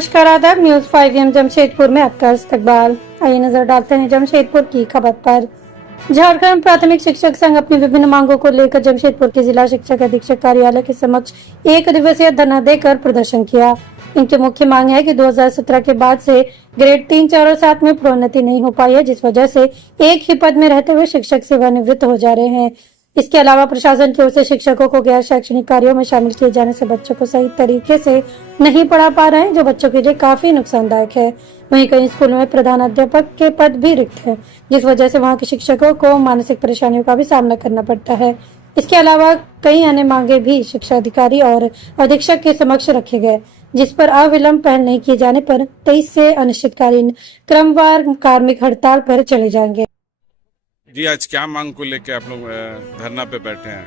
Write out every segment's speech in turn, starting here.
नमस्कार, आदाब। न्यूज 5 जमशेदपुर में आपका इस्तकबाल। आइए नजर डालते हैं जमशेदपुर की खबर पर। झारखंड प्राथमिक शिक्षक संघ अपनी विभिन्न मांगों को लेकर जमशेदपुर के जिला शिक्षक अधीक्षक कार्यालय के समक्ष एक दिवसीय धरना देकर प्रदर्शन किया। इनकी मुख्य मांग है कि 2017 के बाद से ग्रेड 3, 4 और 7 में प्रोन्नति नहीं हो पाई है, जिस वजह से एक ही पद में रहते हुए शिक्षक सेवानिवृत्त हो जा रहे हैं। इसके अलावा प्रशासन की ओर से शिक्षकों को गैर शैक्षणिक कार्यों में शामिल किए जाने से बच्चों को सही तरीके से नहीं पढ़ा पा रहे हैं, जो बच्चों के लिए काफी नुकसानदायक है। वहीं कई स्कूलों में प्रधानाध्यापक के पद भी रिक्त हैं, जिस वजह से वहां के शिक्षकों को मानसिक परेशानियों का भी सामना करना पड़ता है। इसके अलावा कई अन्य मांगे भी शिक्षा अधिकारी और अधीक्षक के समक्ष रखे गए, जिस पर अविलंब पहल नहीं किए जाने पर 23 से अनिश्चितकालीन क्रमवार कार्मिक हड़ताल पर चले जाएंगे। जी, आज क्या मांग को लेकर आप लोग धरना पे बैठे हैं?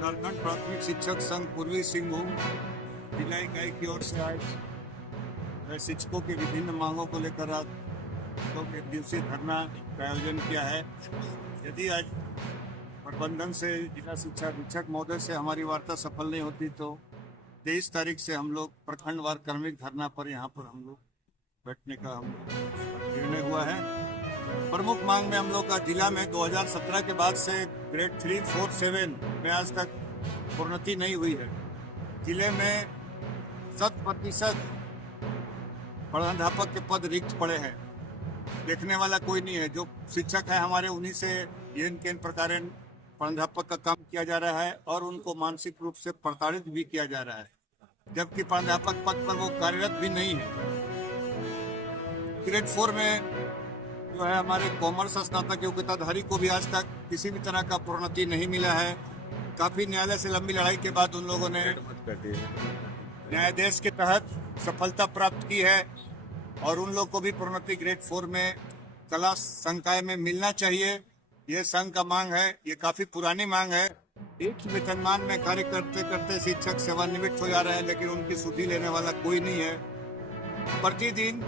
झारखंड प्राथमिक शिक्षक संघ पूर्वी सिंहभूम जिला इकाई की ओर से आज शिक्षकों की विभिन्न मांगों को लेकर आज लोग एक दिवसीय धरना का आयोजन किया है। यदि आज प्रबंधन से जिला शिक्षा अधीक्षक महोदय से हमारी वार्ता सफल नहीं होती तो 23 तारीख से हम लोग प्रखंडवार कार्मिक धरना पर यहाँ पर हम लोग बैठने का हम निर्णय हुआ है। प्रमुख मांग में हम लोग का जिला में 2017 के बाद से ग्रेड 3, 4, 7 में आज तक प्रोन्नति नहीं हुई है। जिले में 100% प्रधानाध्यापक के पद रिक्त पड़े हैं। देखने वाला कोई नहीं है। जो शिक्षक है हमारे, उन्हीं से केन प्रकार प्रधानाध्यापक का काम किया जा रहा है और उनको मानसिक रूप से प्रताड़ित भी किया जा रहा है, जबकि प्रधानाध्यापक पद पर वो कार्यरत भी नहीं है। ग्रेड 4 में जो है हमारे कॉमर्स स्नातक योग्यताधारी को भी आज तक किसी भी तरह का प्रोन्नति नहीं मिला है। काफी न्यायालय से लंबी लड़ाई के बाद उन लोगों ने न्यायाधीश के तहत सफलता प्राप्त की है और उन लोग को भी प्रोन्नति ग्रेड 4 में कला संकाय में मिलना चाहिए। ये संघ का मांग है। ये काफी पुरानी मांग है। एक ही वेतनमान में कार्य करते करते शिक्षक सेवानिवृत्त हो जा रहे हैं, लेकिन उनकी सुधि लेने वाला कोई नहीं है। प्रतिदिन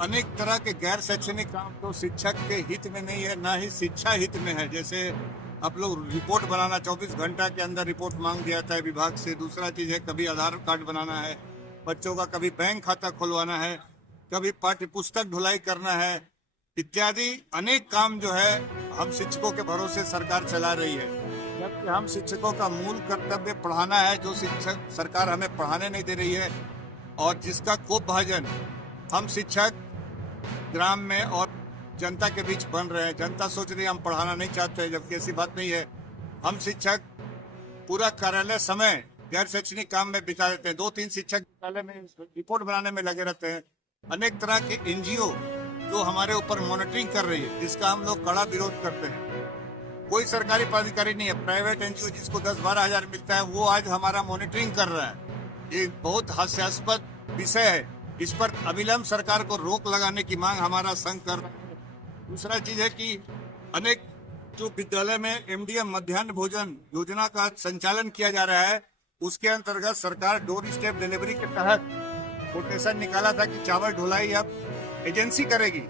अनेक तरह के गैर शैक्षणिक काम तो शिक्षक के हित में नहीं है, ना ही शिक्षा हित में है। जैसे आप लोग रिपोर्ट बनाना, 24 घंटा के अंदर रिपोर्ट मांग दिया था विभाग से। दूसरा चीज है, कभी आधार कार्ड बनाना है बच्चों का, कभी बैंक खाता खुलवाना है, कभी पाठ्य पुस्तक ढुलाई करना है, इत्यादि अनेक काम जो है हम शिक्षकों के भरोसे सरकार चला रही है। जबकि हम शिक्षकों का मूल कर्तव्य पढ़ाना है, जो शिक्षक सरकार हमें पढ़ाने नहीं दे रही है और जिसका कोपभाजन हम शिक्षक ग्राम में और जनता के बीच बन रहे हैं। जनता सोच रही है हम पढ़ाना नहीं चाहते, जबकि ऐसी बात नहीं है। हम शिक्षक पूरा कार्यालय समय गैर शैक्षणिक काम में बिता देते हैं। 2-3 शिक्षक कार्यालय में रिपोर्ट बनाने में लगे रहते हैं। अनेक तरह के एनजीओ जो हमारे ऊपर मॉनिटरिंग कर रही है, जिसका हम लोग कड़ा विरोध करते हैं। कोई सरकारी पदाधिकारी नहीं है। प्राइवेट एनजीओ जिसको 10-12 हजार मिलता है, वो आज हमारा मॉनिटरिंग कर रहा है। ये बहुत हास्यास्पद विषय है। इस पर अविलंब सरकार को रोक लगाने की मांग हमारा संघ कर रहा है। दूसरा चीज है कि अनेक जो विद्यालय में एमडीएम मध्याह्न भोजन योजना का संचालन किया जा रहा है, उसके अंतर्गत सरकार डोर स्टेप डिलीवरी के तहत कोटेशन निकाला था कि चावल ढुलाई अब एजेंसी करेगी,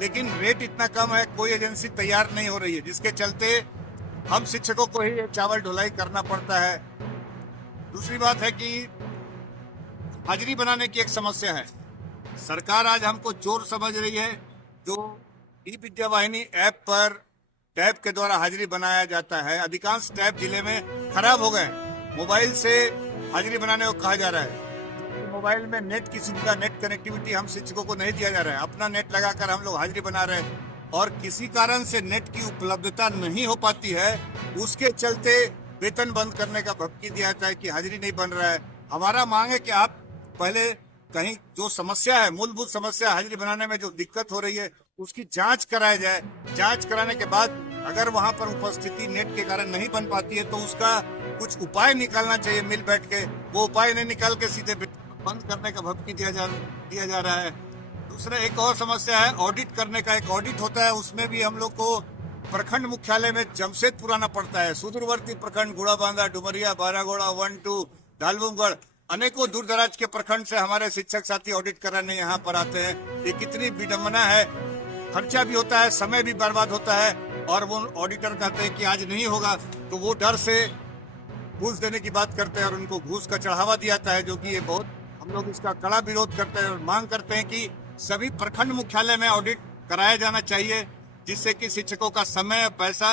लेकिन रेट इतना कम है, कोई एजेंसी तैयार नहीं हो रही है, जिसके चलते हम शिक्षकों को ही चावल ढुलाई करना पड़ता है। दूसरी बात है कि हाजिरी बनाने की एक समस्या है। सरकार आज हमको चोर समझ रही है। जो ई विद्या वाहिनी ऐप पर टैब के द्वारा हाजिरी बनाया जाता है, अधिकांश टैब जिले में खराब हो गए। मोबाइल से हाजिरी बनाने को कहा जा रहा है। मोबाइल में नेट की सुविधा, नेट कनेक्टिविटी हम शिक्षकों को नहीं दिया जा रहा है। अपना नेट लगाकर हम लोग हाजिरी बना रहे हैं और किसी कारण से नेट की उपलब्धता नहीं हो पाती है, उसके चलते वेतन बंद करने का भपकी दिया जाता है कि हाजिरी नहीं बन रहा है। हमारा मांग है कि आप पहले कहीं जो समस्या है, मूलभूत समस्या हाजिरी बनाने में जो दिक्कत हो रही है, उसकी जांच कराया जाए। जांच कराने के बाद अगर वहां पर उपस्थिति नेट के कारण नहीं बन पाती है तो उसका कुछ उपाय निकालना चाहिए मिल बैठ के। वो उपाय नहीं निकाल के सीधे बंद करने का भपकी दिया जा रहा है। दूसरा एक और समस्या है, ऑडिट करने का। एक ऑडिट होता है, उसमें भी हम लोग को प्रखंड मुख्यालय में जमशेदपुर आना पड़ता है। सुदूरवर्ती प्रखंड गुड़ाबांधा, डुमरिया, बारागोड़ा, 1, 2, ढालबुमगढ़, अनेकों दूर दराज के प्रखंड से हमारे शिक्षक साथी ऑडिट कराने यहाँ पर आते हैं। ये कितनी विडम्बना है। खर्चा भी होता है, समय भी बर्बाद होता है और वो ऑडिटर कहते हैं कि आज नहीं होगा, तो वो डर से घूस देने की बात करते हैं और उनको घूस का चढ़ावा दिया जाता है, जो कि ये बहुत हम लोग इसका कड़ा विरोध करते हैं और मांग करते हैं कि सभी प्रखंड मुख्यालय में ऑडिट कराया जाना चाहिए, जिससे कि शिक्षकों का समय, पैसा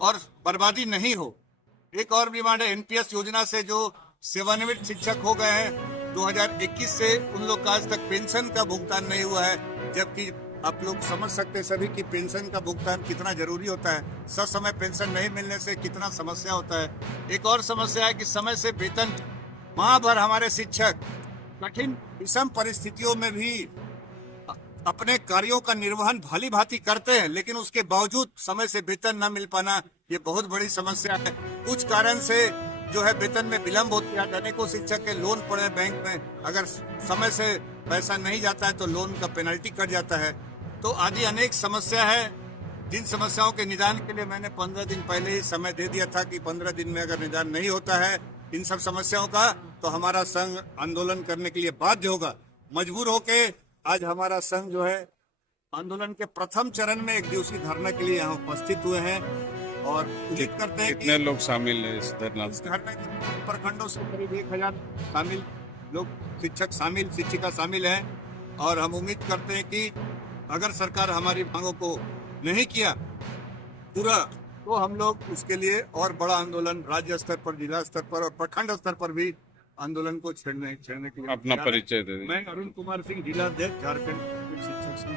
और बर्बादी नहीं हो। एक और डिमांड है, एनपीएस योजना से जो सेवानिवृत्त शिक्षक हो गए हैं 2021 से, उन लोग का आज तक पेंशन का भुगतान नहीं हुआ है, जबकि आप लोग समझ सकते हैं सभी कि पेंशन का भुगतान कितना जरूरी होता है। समय पेंशन नहीं मिलने से कितना समस्या होता है। एक और समस्या है कि समय से वेतन, माह भर हमारे शिक्षक कठिन विषम परिस्थितियों में भी अपने कार्यों का निर्वहन भली भांति करते हैं, लेकिन उसके बावजूद समय से वेतन न मिल पाना ये बहुत बड़ी समस्या है। कुछ कारण से जो है वेतन में विलम्ब होती है। अनेकों शिक्षक के लोन पड़े बैंक में, अगर समय से पैसा नहीं जाता है तो लोन का पेनल्टी कट जाता है। तो आदि अनेक समस्या है, जिन समस्याओं के निदान के लिए मैंने 15 दिन पहले ही समय दे दिया था कि 15 दिन में अगर निदान नहीं होता है इन सब समस्याओं का, तो हमारा संघ आंदोलन करने के लिए बाध्य होगा। मजबूर होके आज हमारा संघ जो है आंदोलन के प्रथम चरण में 1 दिवसीय धरना के लिए यहाँ उपस्थित हुए हैं और उम्मीद करते हैं कितने लोग शामिल हैं इस धरना इस धरने में प्रखंडों से करीब 1000 शामिल लोग, शिक्षक शामिल, शिक्षिका शामिल हैं। और हम उम्मीद करते हैं कि अगर सरकार हमारी मांगों को नहीं किया पूरा, तो हम लोग उसके लिए और बड़ा आंदोलन राज्य स्तर पर, जिला स्तर पर और प्रखंड स्तर पर भी आंदोलन को छेड़ने के लिए अपना परिचय दे दें। मैं अरुण कुमार सिंह, जिला अध्यक्ष, झारखंड शिक्षक संघ।